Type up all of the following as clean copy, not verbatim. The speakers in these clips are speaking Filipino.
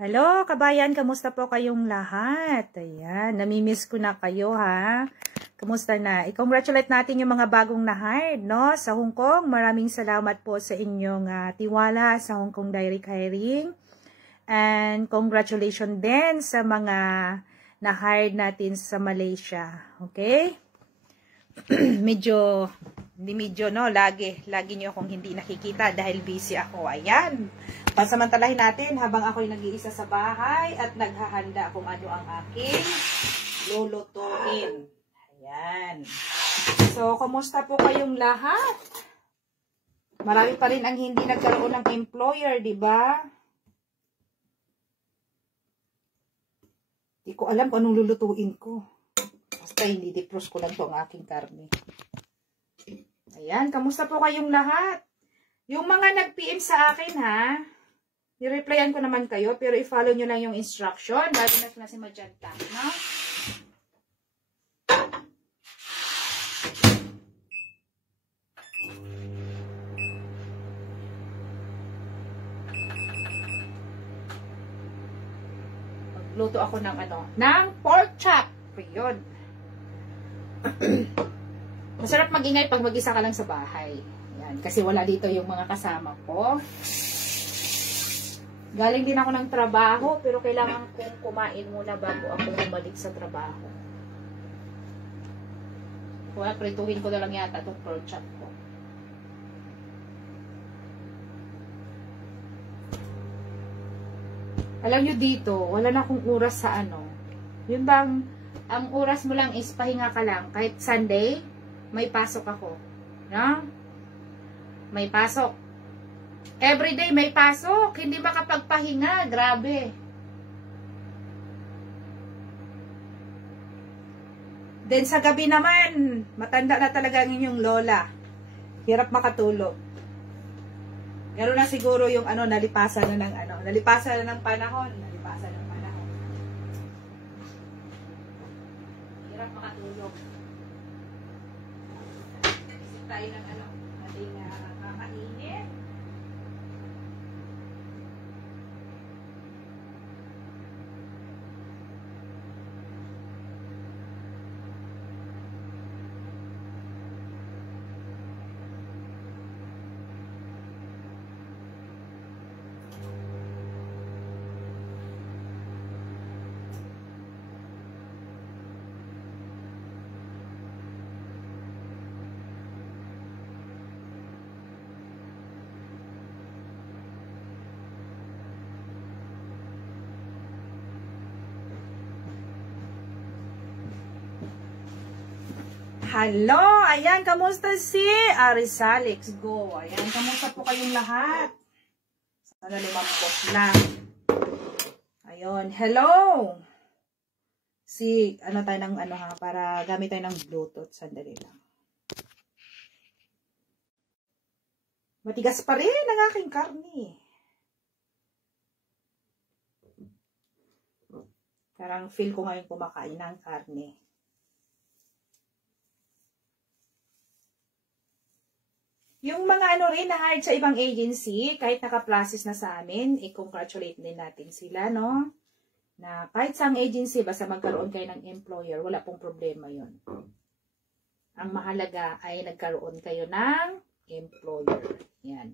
Hello, kabayan. Kamusta po kayong lahat? Ayan, namimiss ko na kayo, ha? Kamusta na? I-congratulate natin yung mga bagong na-hired, no? Sa Hong Kong, maraming salamat po sa inyong tiwala sa Hong Kong Direct Hiring. And congratulations din sa mga na-hired natin sa Malaysia. Okay? Lagi nyo akong hindi nakikita dahil busy ako. Ayan. Pansamantalahin natin habang ako'y nag-iisa sa bahay at naghahanda kung ano ang aking lulutuin. Ayan. So, kumusta po kayong lahat? Marami pa rin ang hindi nagkaroon ng employer, di ba? Di ko alam kung anong lulutuin ko. Basta hindi dipros ko lang to ang aking karne. Ayan, kamusta po kayong lahat? Yung mga nag-PM sa akin, ha? I-replyan ko naman kayo, pero i-follow nyo lang yung instruction. Lalo na si Magenta, no? Magluto ako ng ng pork chop. Yun. Masarap magingay pag mag-isa ka lang sa bahay. Yan, kasi wala dito yung mga kasama ko. Galing din ako ng trabaho, pero kailangan kong kumain muna bago ako bumalik sa trabaho. Kaya prituhin ko na lang yata itong pork chop ko. Alam nyo dito, wala na akong oras sa Yun bang, ang oras mo lang is pahinga ka lang. Kahit Sunday, may pasok ako. No? May pasok. Everyday may pasok. Hindi makapagpahinga. Grabe. Then sa gabi naman, matanda na talaga ang inyong lola. Hirap makatulog. Gano'n na siguro yung nalipasan na ng nalipasan na ng panahon. Nalipasan ng panahon. Hirap makatulog. Isip tayo ng ating kakainit. Hello! Ayan, kamusta si Arisalix? Go! Ayan, kamusta po kayong lahat? Sana lumampos lang. Ayun, hello! Tayo ng para gamit tayo ng Bluetooth. Sandali lang. Matigas pa rin ang aking karne. Parang feel ko ngayon kumakain ng karne. Yung mga na-hired sa ibang agency, kahit naka-process na sa amin, i-congratulate din natin sila, no? Na kahit sa agency, basta magkaroon kayo ng employer, wala pong problema yon. Ang mahalaga ay nagkaroon kayo ng employer. Yan.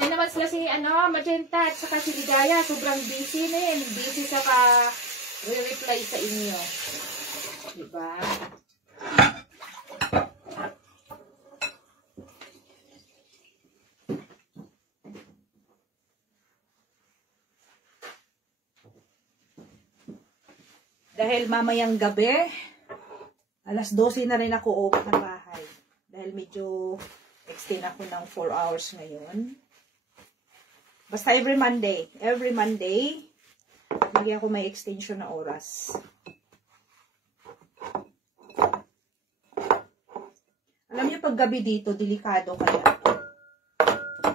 Diyan naman sila si Magenta at saka si Ligaya. Sobrang busy din. Busy sa re-reply sa inyo. Diba? Dahil mamayang gabi, alas 12 na rin ako open ng bahay. Dahil medyo extend ako ng 4 hours ngayon. Basta every Monday, lagi ako may extension na oras. Alam niyo pag gabi dito, delikado kaya.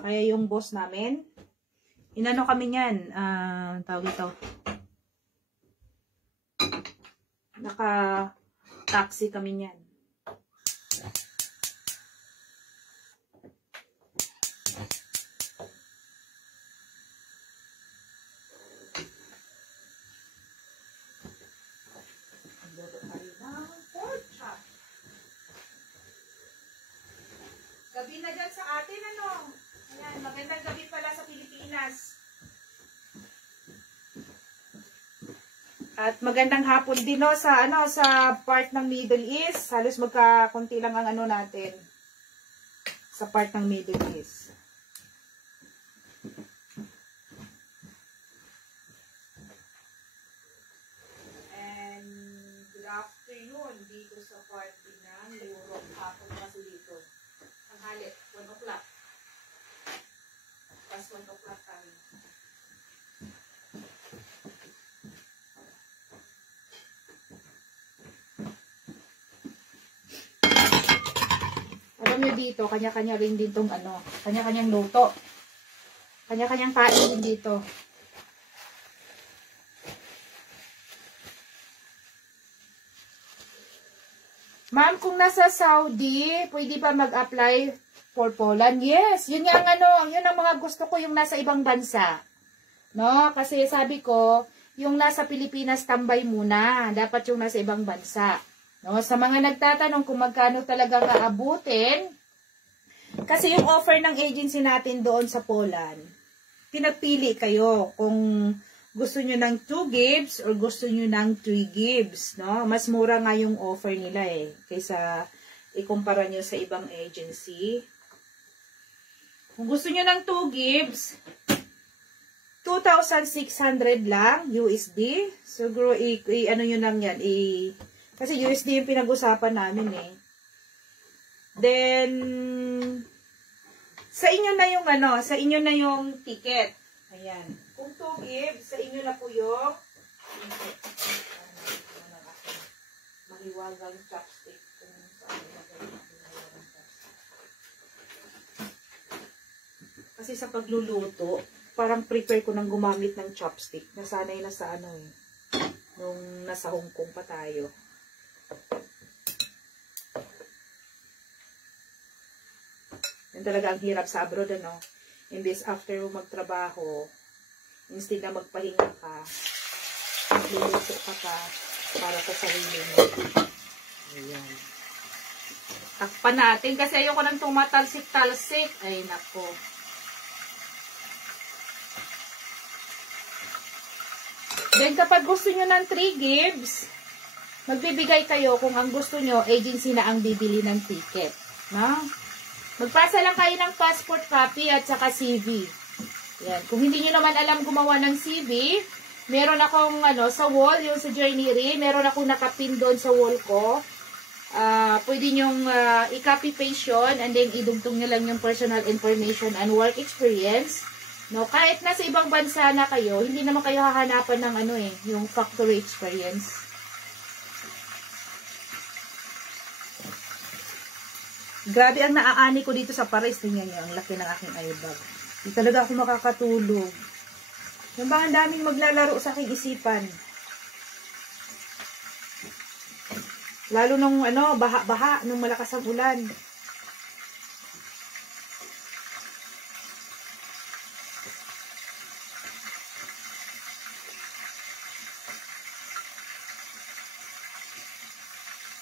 Kaya yung boss namin, kami niyan, tawag ito. Naka-taxi kami niyan. Gabi na dyan sa atin, ano? Ayan, magandang gabi pala sa Pilipinas. At magandang hapon din no, sa ano sa part ng Middle East. Halos magkakunti lang ang ano natin sa part ng Middle East. And good afternoon dito sa part din ng Europe. Hapon kasi dito. Ang halit, 1 o'clock. Past 1 o'clock tayo. Alam nyo dito, kanya-kanya rin din tong ano, kanya-kanyang luto. Kanya-kanyang kain din dito. Ma'am, kung nasa Saudi, pwede ba mag-apply for Poland? Yes, yun nga ano, yun ang mga gusto ko yung nasa ibang bansa. No, kasi sabi ko, yung nasa Pilipinas tambay muna, dapat yung nasa ibang bansa. No, sa mga nagtatanong kung magkano talaga aabutin, kasi yung offer ng agency natin doon sa Poland, pinagpili kayo kung gusto nyo ng 2 gigs or gusto nyo ng 3 gigs, no? Mas mura nga yung offer nila eh, kaysa ikumpara nyo sa ibang agency. Kung gusto nyo ng 2 gigs, 2,600 lang USD. Siguro ano yun lang yan, kasi USD yung pinag-usapan namin eh. Then, sa inyo na yung ano, sa inyo na yung ticket. Ayan. Kung 2 gigs, sa inyo na po yung mahiwagang chopstick. Kasi sa pagluluto, parang prepare ko nang gumamit ng chopstick. Nasanay na sa ano eh. Nung nasa Hong Kong pa tayo. Yan talaga ang hirap sa abroad, ano. Imbes after mo magtrabaho, instead na magpahinga ka, magluluto ka para sa sarili mo. Ayan. Takpan natin kasi ayoko nang tumatalsik-talsik. Ay, nako. Then, kapag gusto nyo ng 3 gigs, magbibigay kayo kung ang gusto nyo, agency na ang bibili ng ticket. No? Magpasa lang kayo ng passport copy at saka CV. Yan. Kung hindi nyo naman alam gumawa ng CV, meron akong ano, sa wall, yung sa joinery, meron akong nakapin doon sa wall ko. Pwede nyong i-copy paste yun and then idugtong nyo lang yung personal information and work experience. No, kahit nasa ibang bansa na kayo, hindi naman kayo hahanapan ng ano eh, yung factory experience. Grabe ang naaani ko dito sa Paris. Tingnan niyo, ang laki ng aking eyebag. Hindi talaga ako makakatulog. Yung ba ang daming maglalaro sa aking isipan. Lalo nung ano, baha-baha, nung malakas ang ulan.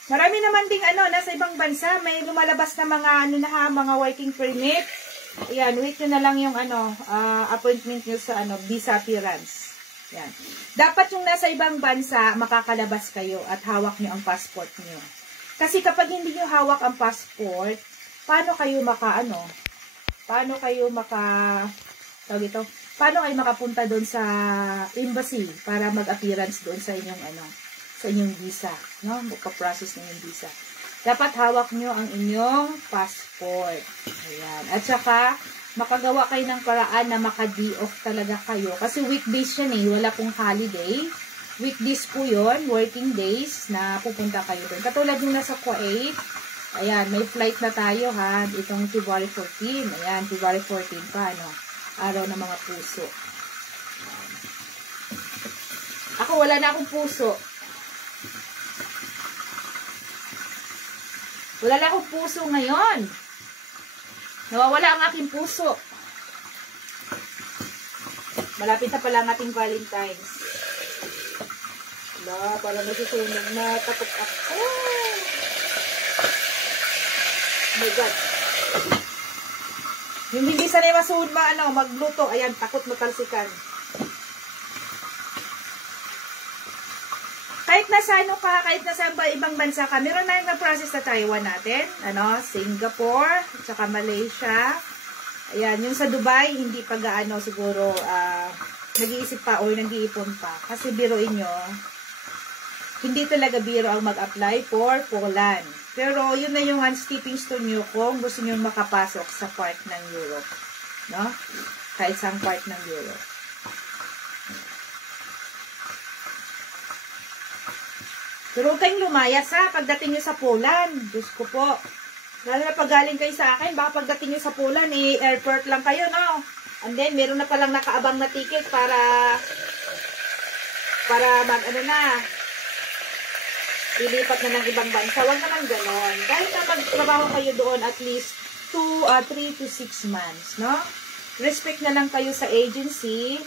Marami naman ding ano, nasa ibang bansa, may lumalabas na mga ano na ha, mga working permit. Ayan, wait nyo na lang yung ano, appointment nyo sa ano, visa appearance. Ayan. Dapat yung nasa ibang bansa, makakalabas kayo at hawak nyo ang passport nyo. Kasi kapag hindi nyo hawak ang passport, paano kayo paano kayo makapunta doon sa embassy para mag-appearance doon sa inyong ano, sa inyong visa, no? Magpa-process na yung visa. Dapat hawak nyo ang inyong passport. Ayan. At saka, makagawa kayo ng paraan na maka-day off talaga kayo. Kasi weekdays yan eh. Wala pong holiday. Weekdays po yun. Working days na pupunta kayo doon. Katulad yung nasa Kuwait. Ayan. May flight na tayo ha. Itong February 14. Ayan. February 14 pa. Ano? Araw ng mga puso. Ako wala na akong puso. Wala na akong puso ngayon. Nawawala ang aking puso. Malapit na pala ang ating Valentine's. Wala, parang nasusunog na takot ako. Oh my God. Yung hindi sanay magluto, ayan, takot matalsikan. Kahit nasa kahit nasa ibang bansa ka, meron na yung na-process sa Taiwan natin, Singapore, at saka Malaysia. Ayan, yung sa Dubai, hindi pa gaano siguro, nag-iisip pa o nag-iipon pa. Kasi biruin nyo, hindi talaga biro ang mag-apply for Poland. Pero yun na yung stepping stone nyo kung gusto nyo makapasok sa part ng Europe. No? Kahit sang part ng Europe. Pero huwag kayong lumayas pagdating nyo sa Poland. Diyos ko po. Lalo na pag galing kayo sa akin, baka pagdating nyo sa Poland, airport lang kayo, no? And then, meron na palang nakaabang na ticket para ilipat na ng ibang bansa. Huwag naman ganon. Kahit na magtrabaho kayo doon at least 3 to 6 months, no? Respect na lang kayo sa agency,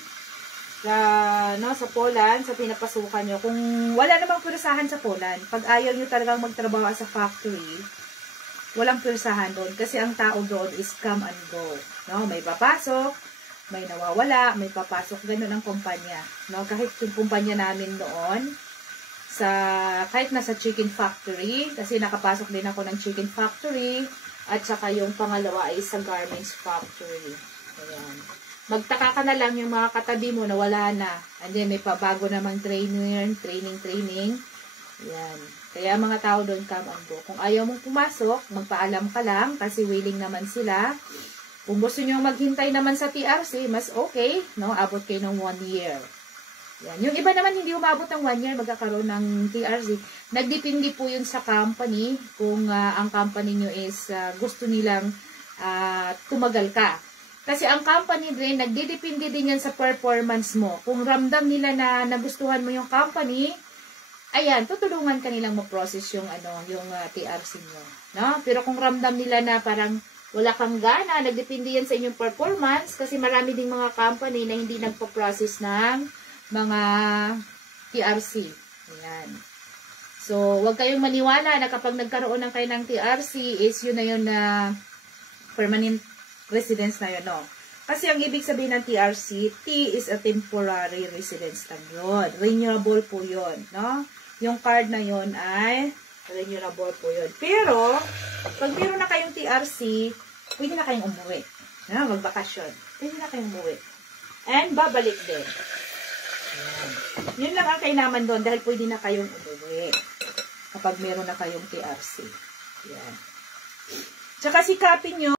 sa Poland, sa pinapasukan nyo. Kung wala namang pirasahan sa Poland, pag ayaw nyo talagang magtrabaho sa factory, walang pirasahan doon. Kasi ang tao doon is come and go. No? May papasok, may nawawala, may papasok. Ganun ang kumpanya. No? Kahit yung kumpanya namin doon, kahit nasa chicken factory, kasi nakapasok din ako ng chicken factory, at saka yung pangalawa ay sa garments factory. Ayan. Magtaka ka na lang yung mga katabi mo na wala na. And then may pabago namang training. Ayan. Kaya mga tao doon, come and go. Kung ayaw mong pumasok, magpaalam ka lang kasi willing naman sila. Kung gusto nyo maghintay naman sa TRC, mas okay, no? Abot kayo ng 1 year. Yan. Yung iba naman hindi umabot ng 1 year magkakaroon ng TRC. Nagdepende po yun sa company kung ang company nyo is gusto nilang tumagal ka. Kasi ang company din, nagdidepende din yan sa performance mo. Kung ramdam nila na nagustuhan mo yung company, ayan, tutulungan ka nilang ma-process yung TRC nyo. No? Pero kung ramdam nila na parang wala kang gana, nagdepende yan sa inyong performance kasi marami ding mga company na hindi nagpo-process ng mga TRC. Ayan. So, huwag kayong maniwala na kapag nagkaroon ng kayo ng TRC is yun na yun na permanent residence na yun, no? Kasi ang ibig sabihin ng TRC, T is a temporary residence lang yun. Renewable po yun, no? Yung card na yun ay renewable po yun. Pero, pag meron na kayong TRC, pwede na kayong umuwi. No? Magbakasyon. Pwede na kayong umuwi. And babalik din. Ayan. Yun lang ang kainaman doon dahil pwede na kayong umuwi kapag meron na kayong TRC. Ayan. Tsaka sikapin nyo